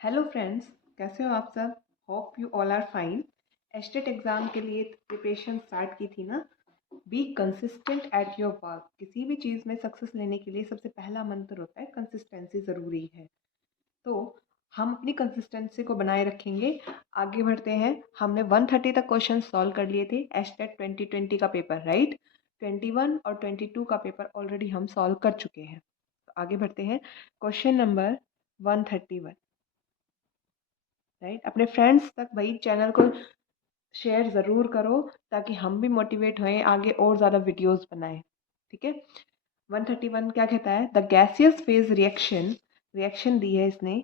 Hello friends, कैसे हो आप सब। Hope you all are fine. State exam के लिए प्रिपरेशन स्टार्ट की थी ना। Be consistent at your work. किसी भी चीज़ में सक्सेस लेने के लिए सबसे पहला मंत्र होता है कंसिस्टेंसी ज़रूरी है। तो हम अपनी कंसिस्टेंसी को बनाए रखेंगे। आगे बढ़ते हैं। हमने 130 तक क्वेश्चन सॉल्व कर लिए थे एस्टेट 2020 का पेपर, राइट। 21 और 22 का पेपर ऑलरेडी हम सॉल्व कर चुके हैं। तो आगे बढ़ते हैं। Question number 131, right. अपने फ्रेंड्स तक भाई चैनल को शेयर ज़रूर करो ताकि हम भी मोटिवेट होएं, आगे और ज़्यादा वीडियोस बनाएं। ठीक है। 131 क्या कहता है? The gaseous phase reaction, reaction दी है इसने।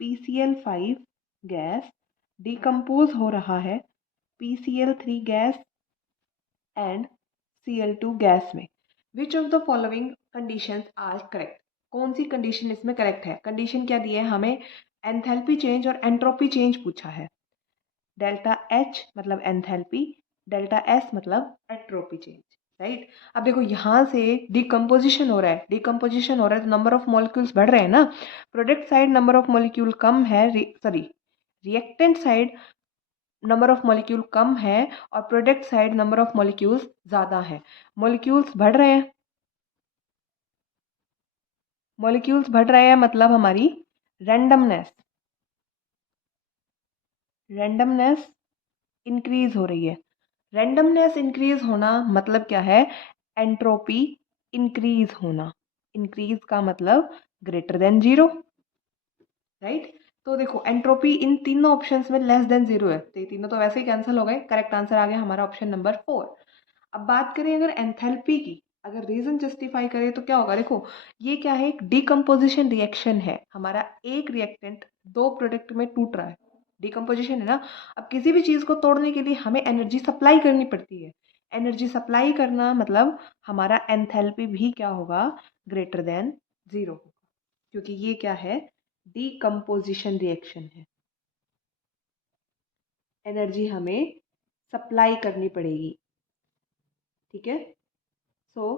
PCl5 गैस डिकम्पोज हो रहा है PCl3 gas and Cl2 gas में। Which of the following conditions are correct? कौन सी कंडीशन इसमें करेक्ट है? कंडीशन क्या दी है हमें? एंथैल्पी चेंज और एंट्रोपी चेंज पूछा है। डेल्टा एच मतलब एंथैल्पी, डेल्टा एस मतलब एंट्रोपी चेंज, राइट। अब देखो यहाँ से डिकम्पोजिशन हो रहा है, डिकम्पोजिशन हो रहा है तो नंबर ऑफ मॉलिक्यूल्स बढ़ रहे हैं ना। Product side number of molecule कम है, sorry reactant side number of molecule कम है और product side number of molecules ज़्यादा है। मॉलिक्यूल्स बढ़ रहे हैं, मॉलिक्यूल्स बढ़ रहे हैं मतलब हमारी रैंडमनेस, रैंडमनेस इंक्रीज हो रही है। रैंडमनेस इंक्रीज होना मतलब क्या है? एंट्रोपी इंक्रीज होना। इंक्रीज का मतलब ग्रेटर देन जीरो, राइट। तो देखो एंट्रोपी इन तीनों ऑप्शंस में लेस देन जीरो है, तो ये तीनों तो वैसे ही कैंसिल हो गए। करेक्ट आंसर आ गया हमारा ऑप्शन नंबर 4। अब बात करें अगर एंथैल्पी की, अगर रीजन जस्टिफाई करें तो क्या होगा? देखो ये क्या है? एक डिकम्पोजिशन रिएक्शन है। हमारा एक रिएक्टेंट दो प्रोडक्ट में टूट रहा है, डिकम्पोजिशन है ना। अब किसी भी चीज़ को तोड़ने के लिए हमें एनर्जी सप्लाई करनी पड़ती है। एनर्जी सप्लाई करना मतलब हमारा एंथैल्पी भी क्या होगा? ग्रेटर देन जीरो होगा, क्योंकि ये क्या है? डिकम्पोजिशन रिएक्शन है। एनर्जी हमें सप्लाई करनी पड़ेगी, ठीक है। सो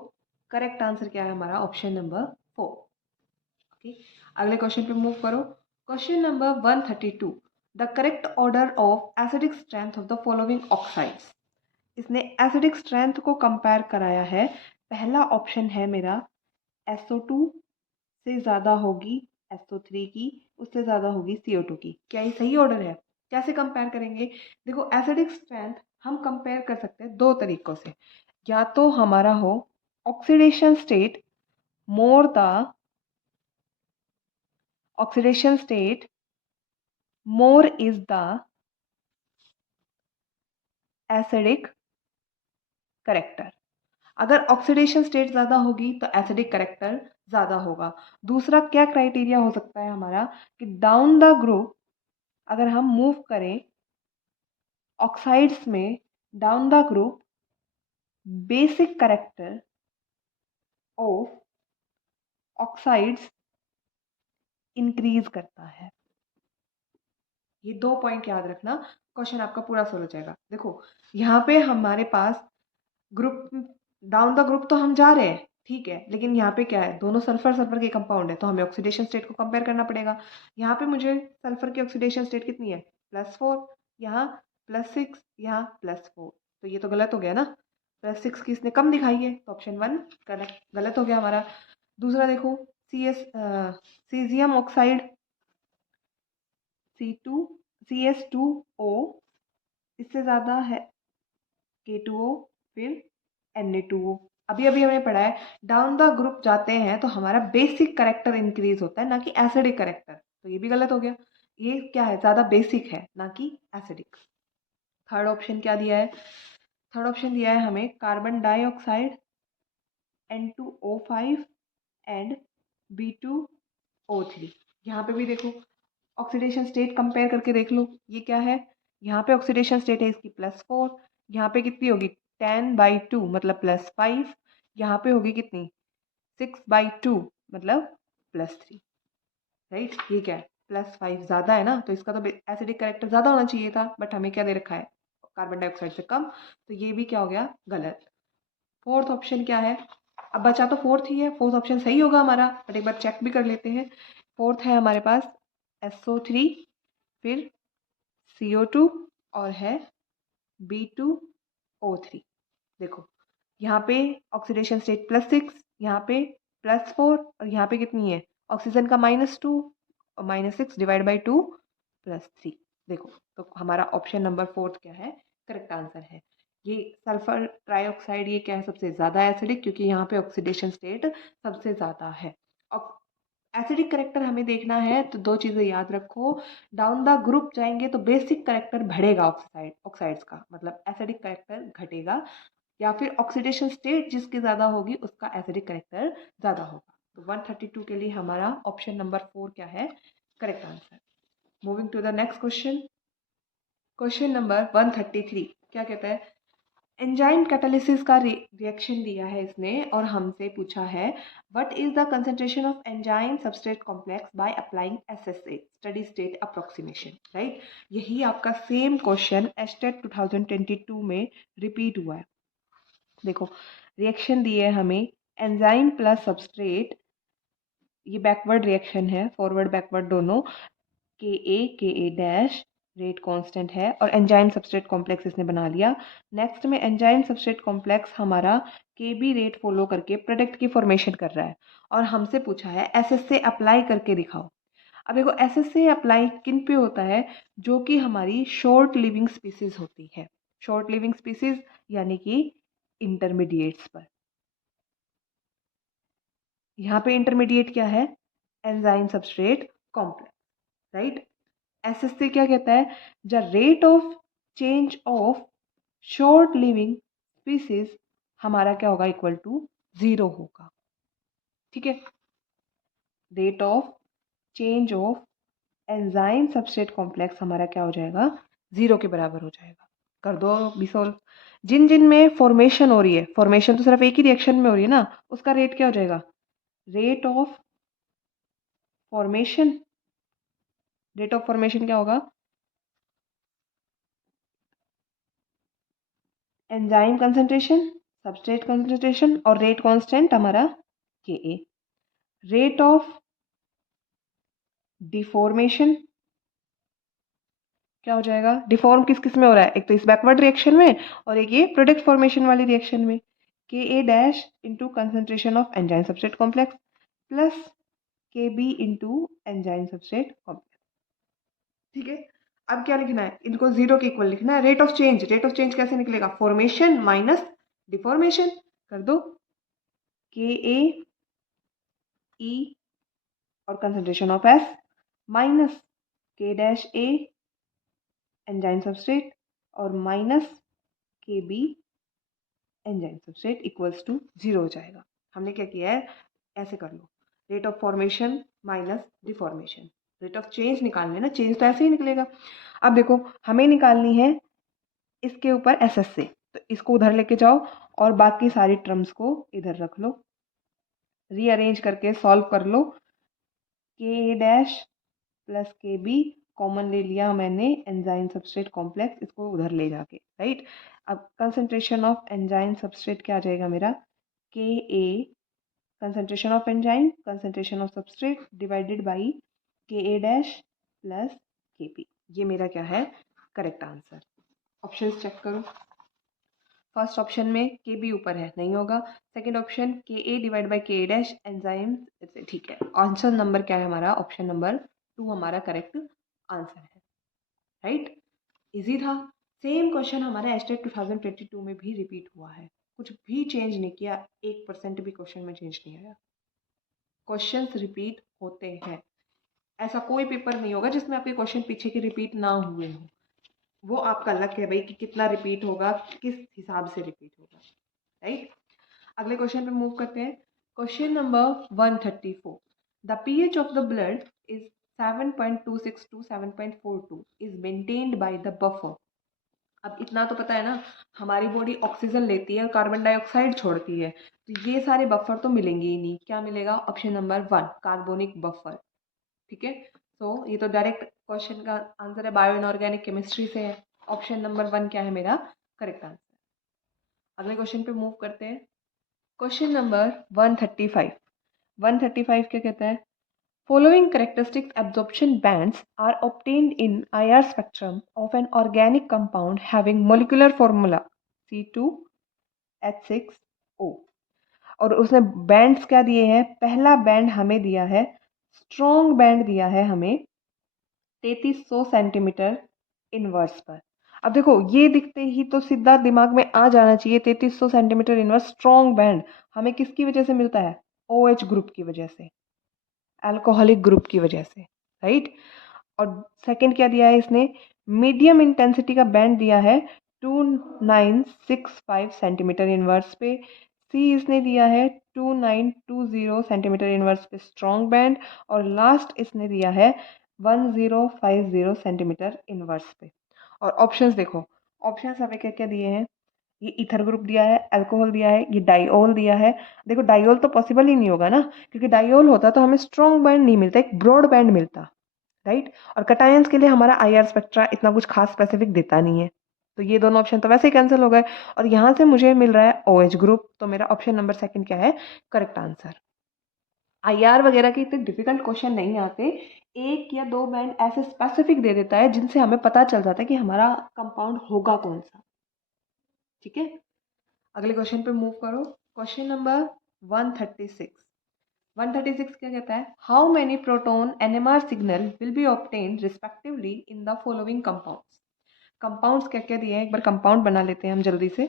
करेक्ट आंसर क्या है हमारा? Option number 4। ओके, अगले क्वेश्चन पे मूव करो। Question number 132, the correct order of acidic strength of the following oxides. इसने एसिडिक स्ट्रेंथ को कंपेयर कराया है। पहला ऑप्शन है मेरा SO2 से ज़्यादा होगी SO3 की, उससे ज़्यादा होगी CO2 की। क्या ये सही ऑर्डर है? कैसे कंपेयर करेंगे? देखो एसिडिक स्ट्रेंथ हम कंपेयर कर सकते हैं दो तरीकों से। या तो हमारा हो oxidation state more the oxidation state more is the acidic character. अगर ऑक्सीडेशन स्टेट ज़्यादा होगी तो एसिडिक करेक्टर ज़्यादा होगा। दूसरा क्या क्राइटेरिया हो सकता है हमारा कि डाउन द ग्रुप, अगर हम मूव करें ऑक्साइड्स में down the group, basic character of oxides increase करता है। ये दो पॉइंट याद रखना, क्वेश्चन आपका पूरा सोल्व हो जाएगा। देखो यहाँ पे हमारे पास ग्रुप, डाउन द ग्रुप तो हम जा रहे हैं, ठीक है, लेकिन यहाँ पे क्या है? दोनों सल्फर सल्फर के कंपाउंड है तो हमें ऑक्सीडेशन स्टेट को कंपेयर करना पड़ेगा। यहाँ पे मुझे सल्फर की ऑक्सीडेशन स्टेट कितनी है? +4, यहाँ +6, यहाँ +4, तो ये तो गलत हो गया ना। +6 की इसने कम दिखाई है तो ऑप्शन 1 गलत हो गया हमारा। दूसरा देखो सीजियम ऑक्साइड C2 CS2O, इससे ज़्यादा है K2O, फिर Na2O। अभी अभी हमने पढ़ा है डाउन द ग्रुप जाते हैं तो हमारा बेसिक करेक्टर इंक्रीज होता है, ना कि एसिडिक करेक्टर, तो ये भी गलत हो गया। ये क्या है? ज़्यादा बेसिक है ना कि एसिडिक। थर्ड ऑप्शन क्या दिया है? थर्ड ऑप्शन दिया है हमें carbon dioxide N2O5 and B2O3। यहाँ पे भी देखो ऑक्सीडेशन स्टेट कंपेयर करके देख लो, ये क्या है? यहाँ पे ऑक्सीडेशन स्टेट है इसकी +4, यहाँ पे कितनी होगी? 10/2 मतलब +5, यहाँ पे होगी कितनी? 6/2 मतलब +3, राइट। ये क्या है? +5 ज़्यादा है ना, तो इसका तो एसिडिक करेक्टर ज़्यादा होना चाहिए था, बट हमें क्या दे रखा है? कार्बन डाइऑक्साइड से कम, तो ये भी क्या हो गया? गलत। फोर्थ ऑप्शन क्या है? अब बचा तो फोर्थ ही है, फोर्थ ऑप्शन सही होगा हमारा, बट एक बार चेक भी कर लेते हैं। फोर्थ है हमारे पास SO3, फिर CO2 और है B2O3। देखो यहाँ पे ऑक्सीडेशन स्टेट +6, यहाँ पे +4 और यहाँ पे कितनी है ऑक्सीजन का -2 और -6 डिवाइड बाई 2 +3। देखो तो हमारा ऑप्शन नंबर 4 क्या है, करेक्ट आंसर है। ये सल्फर ट्राइऑक्साइड ये क्या है, सबसे ज़्यादा एसिडिक, क्योंकि यहाँ पे ऑक्सीडेशन स्टेट सबसे ज़्यादा है। एसिडिक करेक्टर हमें देखना है तो दो चीज़ें याद रखो, डाउन द ग्रुप जाएंगे तो बेसिक करेक्टर बढ़ेगा ऑक्साइड्स का, मतलब एसिडिक करेक्टर घटेगा, या फिर ऑक्सीडेशन स्टेट जिसकी ज़्यादा होगी उसका एसिडिक करेक्टर ज़्यादा होगा। तो 132 के लिए हमारा ऑप्शन नंबर 4 क्या है, correct answer. Moving to the next question, question number 133 क्या कहता है, एंजाइम कैटालिसिस का रिएक्शन दिया है इसने और हमसे पूछा है what is the concentration of enzyme substrate complex by applying SSA steady state approximation, right. यही आपका सेम क्वेश्चन एस्टेट 2022 में रिपीट हुआ है। देखो रिएक्शन दिए है हमें एंजाइम प्लस सबस्ट्रेट, ये बैकवर्ड रिएक्शन है, फॉरवर्ड बैकवर्ड दोनों, के ए डैश रेट कांस्टेंट है और एंजाइम सबस्ट्रेट कॉम्प्लेक्स इसने बना लिया। नेक्स्ट में एंजाइम सबस्ट्रेट कॉम्प्लेक्स हमारा के बी रेट फॉलो करके प्रोडक्ट की फॉर्मेशन कर रहा है और हमसे पूछा है एसएसए अप्लाई करके दिखाओ। अब देखो एसएसए अप्लाई किन पे होता है, जो कि हमारी शॉर्ट लिविंग स्पीसीज होती है, शॉर्ट लिविंग स्पीसीज यानी कि इंटरमीडिएट्स पर। यहाँ पे इंटरमीडिएट क्या है, enzyme substrate complex, right. SSC क्या कहता है, the rate of change of short living species हमारा क्या होगा, इक्वल टू 0 होगा, ठीक है। Rate of change of enzyme substrate complex हमारा क्या हो जाएगा, 0 के बराबर हो जाएगा। कर दो भी सॉल्व। जिन जिन में फॉर्मेशन हो रही है, फॉर्मेशन तो सिर्फ एक ही रिएक्शन में हो रही है ना, उसका रेट क्या हो जाएगा, rate of formation, rate of formation क्या होगा, एंजाइम कंसंट्रेशन, सबस्ट्रेट कंसंट्रेशन और रेट कांस्टेंट हमारा के ए। रेट ऑफ डिफॉर्मेशन क्या हो जाएगा, डिफॉर्म किस किस में हो रहा है, एक तो इस बैकवर्ड रिएक्शन में और एक ये प्रोडक्ट फॉर्मेशन वाली रिएक्शन में, K A dash into concentration of enzyme substrate complex plus K B into enzyme substrate complex, ठीक है। अब क्या लिखना है, इनको 0 के इक्वल लिखना है। Rate of change, rate of change कैसे निकलेगा, फॉर्मेशन माइनस डिफॉर्मेशन, कर दो के ए ई और concentration of S minus K dash A enzyme substrate और minus K B enzyme substrate equals to 0 हो जाएगा। हमने क्या किया है, ऐसे कर लो, rate of formation minus deformation, rate of change निकालना है ना, चेंज तो ऐसे ही निकलेगा। अब देखो हमें निकालनी है इसके ऊपर एस एस से, तो इसको उधर लेके जाओ और बाकी सारी टर्म्स को इधर रख लो, रीअरेंज करके सॉल्व कर लो, के dash plus K B common ले लिया मैंने, एंजाइम सबस्ट्रेट कॉम्प्लेक्स इसको उधर ले जाके, राइट। अब कंसंट्रेशन ऑफ एंजाइम सबस्ट्रेट क्या आ जाएगा मेरा, K A concentration of enzyme concentration of substrate divided by K A dash plus K B, ये मेरा क्या है, करेक्ट आंसर। ऑप्शंस चेक करो, फर्स्ट ऑप्शन में के बी ऊपर है, नहीं होगा। सेकंड ऑप्शन के ए divide by K A dash enzyme, ठीक है। आंसर नंबर क्या है हमारा, ऑप्शन नंबर 2 हमारा करेक्ट आंसर है, राइट। इजी था। सेम क्वेश्चन हमारा एस्टेट 2022 में भी रिपीट हुआ है, कुछ भी चेंज नहीं किया, 1% भी क्वेश्चन में चेंज नहीं आया। क्वेश्चंस रिपीट होते हैं, ऐसा कोई पेपर नहीं होगा जिसमें आपके क्वेश्चन पीछे के रिपीट ना हुए हों। वो आपका लक है भाई कि कितना रिपीट होगा, किस हिसाब से रिपीट होगा, राइट। अगले क्वेश्चन पे मूव करते हैं। Question number 134, the pH of the blood is 7.26 to 7.42 is maintained by the buffer. अब इतना तो पता है ना, हमारी बॉडी ऑक्सीजन लेती है और कार्बन डाइऑक्साइड छोड़ती है, तो ये सारे बफर तो मिलेंगे ही नहीं। क्या मिलेगा, ऑप्शन नंबर 1 कार्बोनिक बफर, ठीक है। तो ये तो डायरेक्ट क्वेश्चन का आंसर है, बायो इनऑर्गेनिक केमिस्ट्री से है। ऑप्शन नंबर 1 क्या है मेरा करेक्ट आंसर। अगले क्वेश्चन पे मूव करते हैं। क्वेश्चन नंबर 135, 135 क्या कहता है, Following characteristics absorption bands are obtained in IR spectrum of an organic compound having molecular formula C2H6O। और उसने बैंड्स क्या दिए हैं? पहला बैंड हमें दिया है, स्ट्रॉन्ग बैंड दिया है हमें 3300 सेंटीमीटर इनवर्स पर। अब देखो ये दिखते ही तो सीधा दिमाग में आ जाना चाहिए 3300 सेंटीमीटर इनवर्स स्ट्रॉन्ग बैंड हमें किसकी वजह से मिलता है? OH ग्रुप की वजह से, अल्कोहलिक ग्रुप की वजह से, राइट। और सेकंड क्या दिया है इसने? मीडियम इंटेंसिटी का बैंड दिया है 2965 सेंटीमीटर इनवर्स पे। सी इसने दिया है 2920 सेंटीमीटर इनवर्स पे स्ट्रॉन्ग बैंड। और लास्ट इसने दिया है 1050 सेंटीमीटर इनवर्स पे। और ऑप्शंस देखो, ऑप्शंस हमें क्या क्या दिए हैं? ये ईथर ग्रुप दिया है, अल्कोहल दिया है, ये डाइओल दिया है। देखो डाइओल तो पॉसिबल ही नहीं होगा ना, क्योंकि डाइओल होता तो हमें स्ट्रॉन्ग बैंड नहीं मिलता, एक ब्रॉड बैंड मिलता, राइट। और कटायंस के लिए हमारा IR स्पेक्ट्रा इतना कुछ खास स्पेसिफिक देता नहीं है, तो ये दोनों ऑप्शन तो वैसे ही कैंसिल हो गए। और यहाँ से मुझे मिल रहा है OH ग्रुप, तो मेरा ऑप्शन नंबर सेकंड क्या है? Correct answer. IR वगैरह के इतने डिफिकल्ट क्वेश्चन नहीं आते, एक या दो बैंड ऐसे स्पेसिफिक दे देता है जिनसे हमें पता चल जाता है कि हमारा कंपाउंड होगा कौन सा। ठीक है, अगले क्वेश्चन पे मूव करो। Question number 136। 136 क्या कहता है? How many proton NMR signal will be obtain respectively in the following compounds. Compounds क्या क्या दिए हैं, एक बार कंपाउंड बना लेते हैं हम जल्दी से।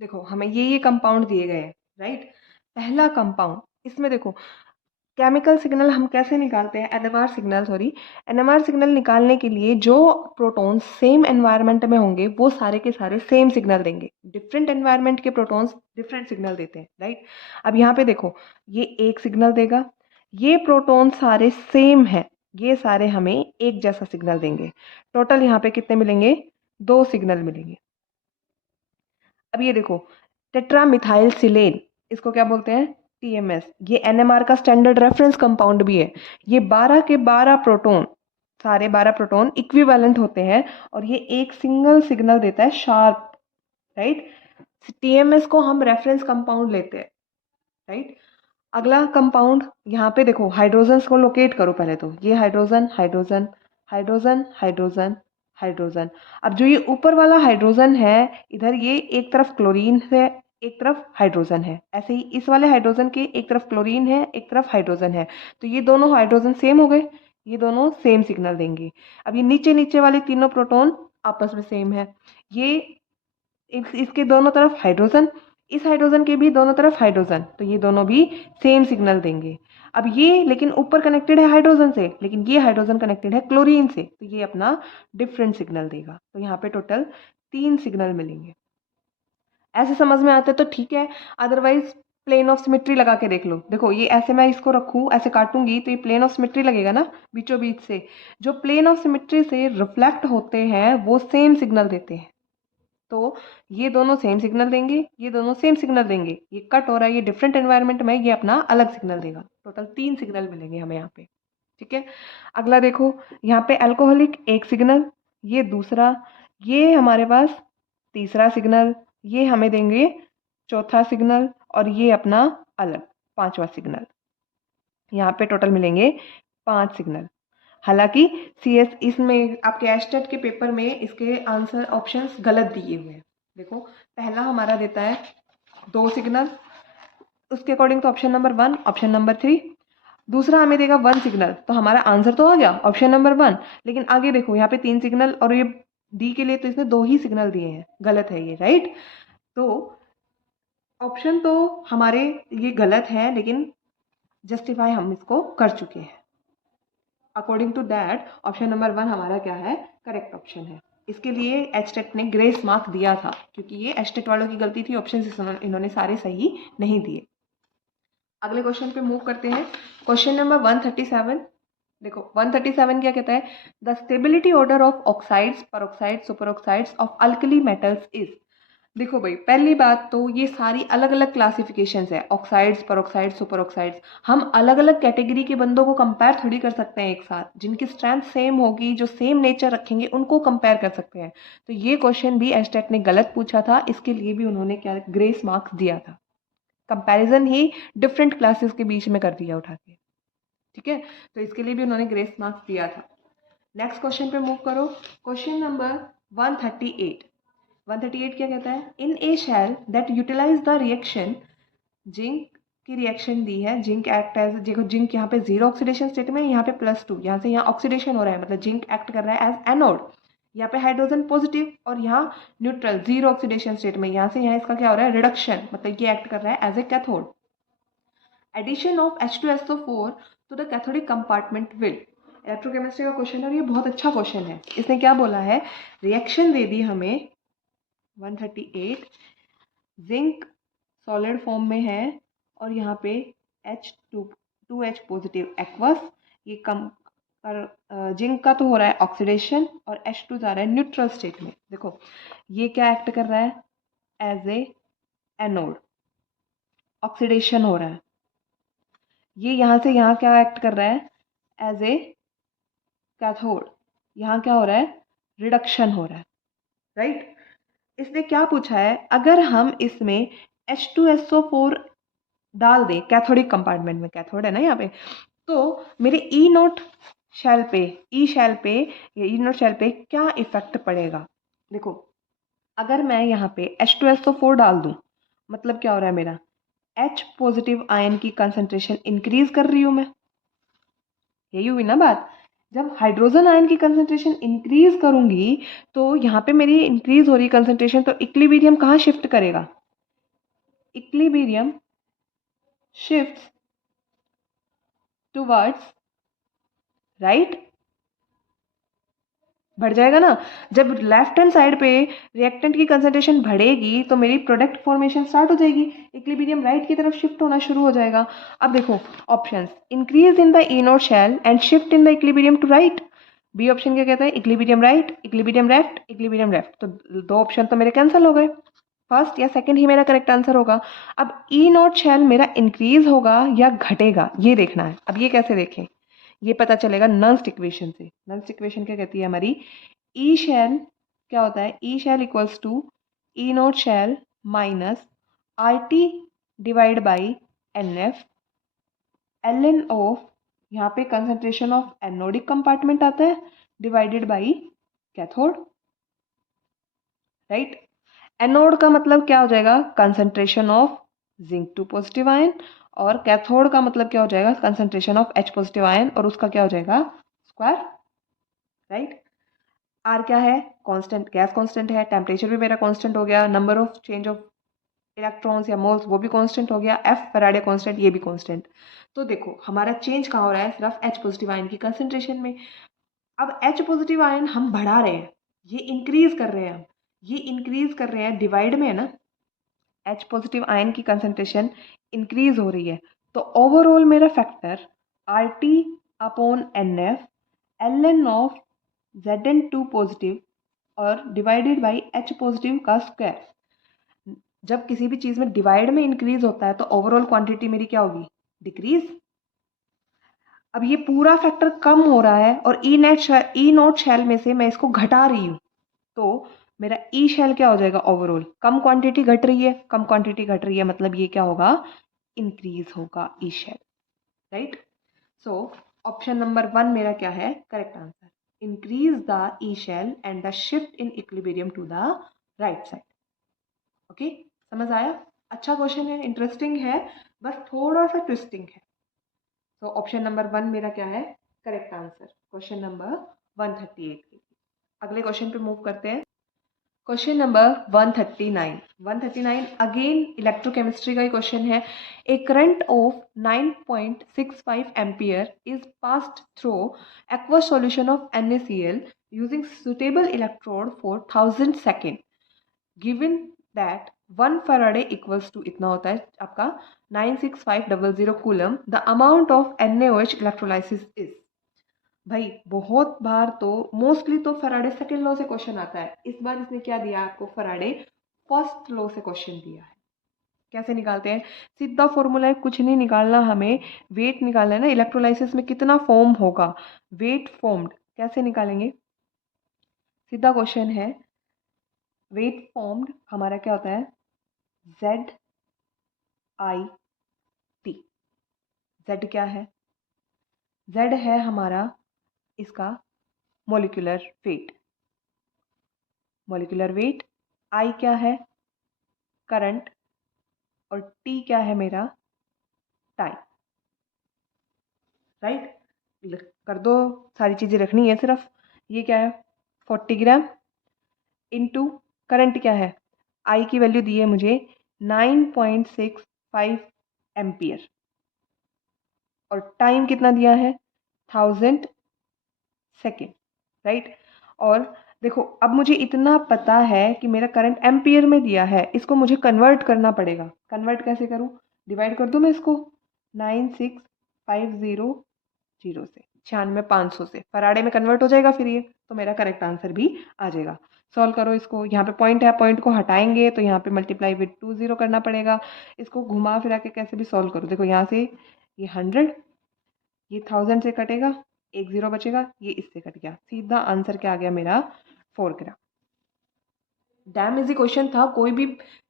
देखो हमें ये कंपाउंड दिए गए हैं, राइट। पहला कंपाउंड, इसमें देखो केमिकल सिग्नल हम कैसे निकालते हैं? NMR सिग्नल निकालने के लिए जो प्रोटॉन्स सेम एनवायरनमेंट में होंगे वो सारे के सारे सेम सिग्नल देंगे। डिफरेंट एनवायरनमेंट के प्रोटॉन्स डिफरेंट सिग्नल देते हैं, राइट। अब यहाँ पे देखो ये एक सिग्नल देगा, ये प्रोटॉन सारे सेम हैं, ये सारे हमें एक जैसा सिग्नल देंगे। टोटल यहाँ पे कितने मिलेंगे? 2 सिग्नल मिलेंगे। अब ये देखो टेट्रामिथाइल सिलेन, इसको क्या बोलते हैं? TMS। ये NMR का स्टैंडर्ड रेफरेंस कंपाउंड भी है। ये 12 के 12 प्रोटॉन, सारे 12 प्रोटॉन इक्विवेलेंट होते हैं और ये एक सिंगल सिग्नल देता है शार्प, राइट। TMS को हम रेफरेंस कंपाउंड लेते हैं, राइट। अगला कंपाउंड, यहाँ पे देखो हाइड्रोजन्स को लोकेट करो पहले तो। ये hydrogen hydrogen hydrogen hydrogen hydrogen. अब जो ये ऊपर वाला हाइड्रोजन है, इधर ये एक तरफ क्लोरीन है एक तरफ हाइड्रोजन है, ऐसे ही इस वाले हाइड्रोजन के एक तरफ क्लोरीन है एक तरफ हाइड्रोजन है, तो ये दोनों हाइड्रोजन सेम हो गए, ये दोनों सेम सिग्नल देंगे। अब ये नीचे नीचे वाले तीनों प्रोटॉन आपस में सेम है, ये इसके दोनों तरफ हाइड्रोजन, इस हाइड्रोजन के भी दोनों तरफ हाइड्रोजन, तो ये दोनों भी सेम सिग्नल देंगे। अब ये लेकिन ऊपर कनेक्टेड है हाइड्रोजन से, लेकिन ये हाइड्रोजन कनेक्टेड है क्लोरीन से, तो ये अपना डिफरेंट सिग्नल देगा। तो यहाँ पे टोटल 3 सिग्नल मिलेंगे। ऐसे समझ में आते तो ठीक है, अदरवाइज प्लेन ऑफ सिमेट्री लगा के देख लो। देखो ये ऐसे मैं इसको रखूँ, ऐसे काटूंगी तो ये प्लेन ऑफ सिमेट्री लगेगा ना, बीचों बीच से जो प्लेन ऑफ सिमेट्री से रिफ्लेक्ट होते हैं वो सेम सिग्नल देते हैं। तो ये दोनों सेम सिग्नल देंगे, ये दोनों सेम सिग्नल देंगे, ये कट हो रहा है, ये डिफरेंट एनवायरनमेंट में, ये अपना अलग सिग्नल देगा। टोटल 3 सिग्नल मिलेंगे हमें यहाँ पे, ठीक है। अगला देखो यहाँ पे अल्कोहलिक एक सिग्नल, ये दूसरा, ये हमारे पास तीसरा सिग्नल, ये हमें देंगे चौथा सिग्नल, और ये अपना अलग 5वां सिग्नल। यहाँ पे टोटल मिलेंगे 5 सिग्नल। हालांकि CS इसमें आपके एस्टेट के पेपर में इसके आंसर ऑप्शंस गलत दिए हुए हैं। देखो पहला हमारा देता है 2 सिग्नल, उसके अकॉर्डिंग तो ऑप्शन नंबर 1, ऑप्शन नंबर 3। दूसरा हमें देगा 1 सिग्नल, तो हमारा आंसर तो आ गया ऑप्शन नंबर 1। लेकिन आगे देखो यहाँ पे 3 सिग्नल, और ये डी के लिए तो इसने 2 ही सिग्नल दिए हैं, गलत है ये, राइट। तो ऑप्शन तो हमारे ये गलत है, लेकिन जस्टिफाई हम इसको कर चुके हैं। According to that option number 1 हमारा क्या है? करेक्ट ऑप्शन है। इसके लिए एचटेट ने ग्रेस मार्क दिया था, क्योंकि ये एचटेट वालों की गलती थी, ऑप्शन इन्होंने सारे सही नहीं दिए। अगले क्वेश्चन पे मूव करते हैं। Question number 137। देखो 137 क्या कहता है? The stability order of oxides, peroxides, superoxides of alkali metals is. देखो भाई पहली बात तो ये सारी अलग अलग क्लासिफिकेशंस है, ऑक्साइड्स, परऑक्साइड्स, सुपरऑक्साइड्स। हम अलग अलग कैटेगरी के बंदों को कंपेयर थोड़ी कर सकते हैं एक साथ, जिनकी स्ट्रेंथ सेम होगी, जो सेम नेचर रखेंगे उनको कंपेयर कर सकते हैं। तो ये क्वेश्चन भी एस्टेट ने गलत पूछा था, इसके लिए भी उन्होंने क्या ग्रेस मार्क्स दिया था। कंपैरिजन ही डिफरेंट क्लासेस के बीच में कर दिया उठा के। ठीक है, तो इसके लिए भी उन्होंने ग्रेस मार्क्स दिया था। नेक्स्ट क्वेश्चन पे मूव करो। Question number 138। 138 क्या कहता है? In a cell that utilize the reaction, zinc की रिएक्शन दी है, जिंक एक्ट एज, देखो जिंक यहाँ पे जीरो ऑक्सीडेशन स्टेट में, यहाँ पे +2, यहाँ से यहाँ ऑक्सीडेशन हो रहा है, मतलब जिंक एक्ट कर रहा है एज एनोड। यहाँ पे हाइड्रोजन पॉजिटिव और यहाँ न्यूट्रल जीरो ऑक्सीडेशन स्टेट में, यहाँ से यहाँ इसका क्या हो रहा है? रिडक्शन, मतलब ये एक्ट कर रहा है as a cathode. Addition of H2SO4 to the cathodic compartment will, electrochemistry का क्वेश्चन है और ये बहुत अच्छा क्वेश्चन है। इसने क्या बोला है? रिएक्शन दे दी हमें 138, जिंक सॉलिड फॉर्म में है और यहाँ पे H2H पॉजिटिव एक्वस, ये कम पर जिंक का तो हो रहा है ऑक्सीडेशन और H2 जा रहा है न्यूट्रल स्टेट में। देखो ये क्या एक्ट कर रहा है? एज ए एनोड, ऑक्सीडेशन हो रहा है। ये यहाँ से यहाँ क्या एक्ट कर रहा है? एज ए कैथोड, यहाँ क्या हो रहा है? रिडक्शन हो रहा है, राइट। इसने क्या पूछा है? अगर हम इसमें H2SO4 डाल दें कैथोडिक कंपार्टमेंट में, कैथोड है ना यहाँ पे, तो मेरे ई नोट शेल पे, ई नोट शेल पे क्या इफेक्ट पड़ेगा? देखो अगर मैं यहाँ पे H2SO4 डाल दूँ, मतलब क्या हो रहा है? मेरा H पॉजिटिव आयन की कंसंट्रेशन इंक्रीज कर रही हूँ मैं, यही हुई ना बात। जब हाइड्रोजन आयन की कंसंट्रेशन इंक्रीज करूंगी तो यहाँ पे मेरी इंक्रीज हो रही कंसंट्रेशन, तो इक्विलिब्रियम कहाँ शिफ्ट करेगा? इक्विलिब्रियम शिफ्ट्स टुवर्ड्स राइट, बढ़ जाएगा ना। जब लेफ्ट हैंड साइड पे रिएक्टेंट की कंसंट्रेशन बढ़ेगी तो मेरी प्रोडक्ट फॉर्मेशन स्टार्ट हो जाएगी, इक्विलिब्रियम राइट की तरफ शिफ्ट होना शुरू हो जाएगा। अब देखो options, increase in the E naught cell and shift in the equilibrium to right. B option क्या कहता है? Equilibrium right, equilibrium left, equilibrium left. तो दो ऑप्शन तो मेरे कैंसिल हो गए, फर्स्ट या सेकंड ही मेरा करेक्ट आंसर होगा। अब ई नोट शेल मेरा इंक्रीज होगा या घटेगा ये देखना है। अब ये कैसे देखें? ये पता चलेगा नंस्ट इक्वेशन से। नंस्ट इक्वेशन क्या कहती है हमारी? ई शेल क्या होता है? E cell equals to E naught cell minus R T divide by N F, L N of, यहाँ पे कंसंट्रेशन ऑफ एनोडिक कंपार्टमेंट आता है, divided by cathode, right. Anode का मतलब क्या हो जाएगा? Concentration of zinc 2 positive ion, और कैथोड का मतलब क्या हो जाएगा? Concentration of H positive ion, और उसका क्या हो जाएगा? Square, right. आर क्या है? कांस्टेंट, गैस कांस्टेंट है। टेम्परेचर भी मेरा कांस्टेंट हो गया। Number of change of electrons या मोल्स वो भी कांस्टेंट हो गया। एफ फैराडे कांस्टेंट, ये भी कांस्टेंट। तो देखो हमारा चेंज कहाँ हो रहा है? सिर्फ H पॉजिटिव आयन की कंसंट्रेशन में। अब H पॉजिटिव आयन हम बढ़ा रहे हैं, ये इंक्रीज कर रहे हैं, हम ये इंक्रीज कर रहे हैं, डिवाइड में है ना, H पॉजिटिव आयन की कंसंट्रेशन इंक्रीज हो रही है, तो ओवरऑल मेरा factor R T upon N F, L N of Zn2 positive और डिवाइडेड बाई H पॉजिटिव का स्क्वायर। जब किसी भी चीज़ में डिवाइड में इंक्रीज होता है तो ओवरऑल क्वांटिटी मेरी क्या होगी? डिक्रीज। अब ये पूरा फैक्टर कम हो रहा है और ई नोट शेल में से मैं इसको घटा रही हूँ, तो मेरा ई शेल क्या हो जाएगा? ओवरऑल कम क्वांटिटी घट रही है, कम क्वांटिटी घट रही है, मतलब ये क्या होगा? इंक्रीज होगा E cell, right. So option number 1 मेरा क्या है? Correct answer, increase the E cell and the shift in equilibrium to the right side. Okay, समझ आया? अच्छा क्वेश्चन है, इंटरेस्टिंग है, बस थोड़ा सा ट्विस्टिंग है। तो ऑप्शन नंबर 1 मेरा क्या है? करेक्ट आंसर, क्वेश्चन नंबर 138 के लिए। अगले क्वेश्चन पे मूव करते हैं। Question number 139। 139 अगेन इलेक्ट्रोकेमिस्ट्री का ही क्वेश्चन है। A current of 9.65 ampere is passed through aqueous solution of NaCl using suitable electrode for 1000 second, given that 1 faraday equals to इतना होता है आपका 96500 coulomb, the amount of NaOH electrolysis is. भाई बहुत बार तो मोस्टली तो फैराडे सेकेंड लॉ से क्वेश्चन आता है, इस बार इसने क्या दिया आपको? फैराडे फर्स्ट लॉ से क्वेश्चन दिया है। कैसे निकालते हैं? सीधा फॉर्मूला है, कुछ नहीं निकालना, हमें वेट निकालना है ना। इलेक्ट्रोलाइसिस में कितना फॉर्म होगा? वेट फॉर्म्ड, कैसे निकालेंगे? सीधा क्वेश्चन है। वेट फॉर्म्ड हमारा क्या होता है? ZIT। Z क्या है? Z है हमारा इसका molecular weight, molecular weight, I क्या है करंट, और T क्या है मेरा टाइम। राइट, कर दो, सारी चीज़ें रखनी है सिर्फ। ये क्या है 40 ग्राम इनटू करंट क्या है, आई की वैल्यू दी है मुझे 9.65 एम्पियर, और टाइम कितना दिया है 1000 सेकेंड। राइट, और देखो अब मुझे इतना पता है कि मेरा करंट एम्पियर में दिया है, इसको मुझे कन्वर्ट करना पड़ेगा। कन्वर्ट कैसे करूँ, डिवाइड कर दूँ मैं इसको 9650 से 96,500 से, फराडे में कन्वर्ट हो जाएगा फिर ये, तो मेरा करेक्ट आंसर भी आ जाएगा। सॉल्व करो इसको, यहाँ पे पॉइंट है, पॉइंट को हटाएंगे तो यहाँ पे मल्टीप्लाई विद 20 करना पड़ेगा। इसको घुमा फिरा के कैसे भी सॉल्व करो, देखो यहाँ से ये 100, ये 1000 से कटेगा, एक 0 बचेगा, ये इससे कट गया, सीधा आंसर क्या आ गया मेरा 4 ग्राम। डैम इजी क्वेश्चन था, कोई भी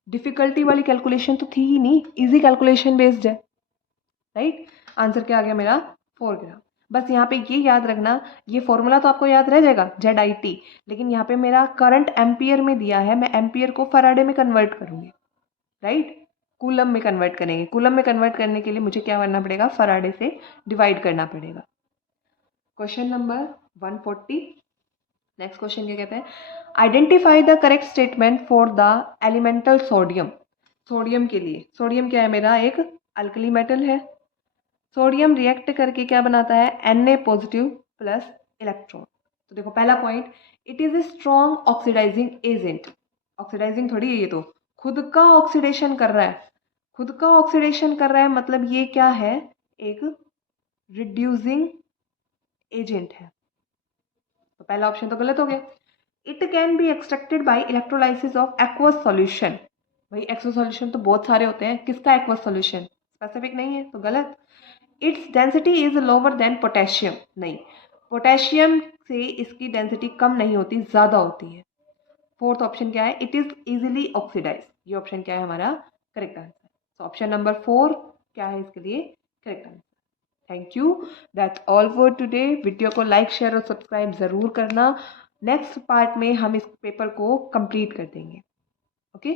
डिफिकल्टी वाली कैलकुलेशन तो थी ही नहीं, इजी कैलकुलेशन बेस्ड है। राइट, आंसर क्या आ गया मेरा 4 ग्राम। बस यहाँ पे ये याद रखना, ये फॉर्मूला तो आपको याद रह जाएगा ZIT, लेकिन यहाँ पे मेरा करंट एम्पियर में दिया है, मैं एम्पियर को फराडे में कन्वर्ट करूंगी। राइट, कूलम में कन्वर्ट करेंगे, कूलम में कन्वर्ट करने के लिए मुझे क्या करना पड़ेगा, फराडे से डिवाइड करना पड़ेगा। क्वेश्चन नंबर 140, नेक्स्ट क्वेश्चन क्या कहते हैं, identify the correct statement for the elemental sodium. Sodium के लिए, सोडियम क्या है मेरा एक अल्कली मेटल है, सोडियम रिएक्ट करके क्या बनाता है Na पॉजिटिव प्लस इलेक्ट्रॉन। तो देखो पहला point, it is a strong oxidizing agent, oxidizing थोड़ी है ये, तो खुद का ऑक्सीडेशन कर रहा है, खुद का ऑक्सीडेशन कर रहा है, मतलब ये क्या है एक रिड्यूसिंग एजेंट है, तो पहला ऑप्शन तो गलत हो गया। It can be extracted bye electrolysis of aqueous solution, भाई एक्वस सॉल्यूशन तो बहुत सारे होते हैं, किसका एक्वस सॉल्यूशन स्पेसिफिक नहीं है, तो गलत। Its density is lower than potassium, नहीं, पोटेशियम से इसकी डेंसिटी कम नहीं होती, ज़्यादा होती है। फोर्थ ऑप्शन क्या है, इट इज इजीली ऑक्सीडाइज, ये ऑप्शन क्या है हमारा करेक्ट आंसर। तो ऑप्शन नंबर 4 क्या है इसके लिए correct answer. Thank you, that's all for today. Video को लाइक शेयर और सब्सक्राइब ज़रूर करना, नेक्स्ट पार्ट में हम इस पेपर को कंप्लीट कर देंगे। ओके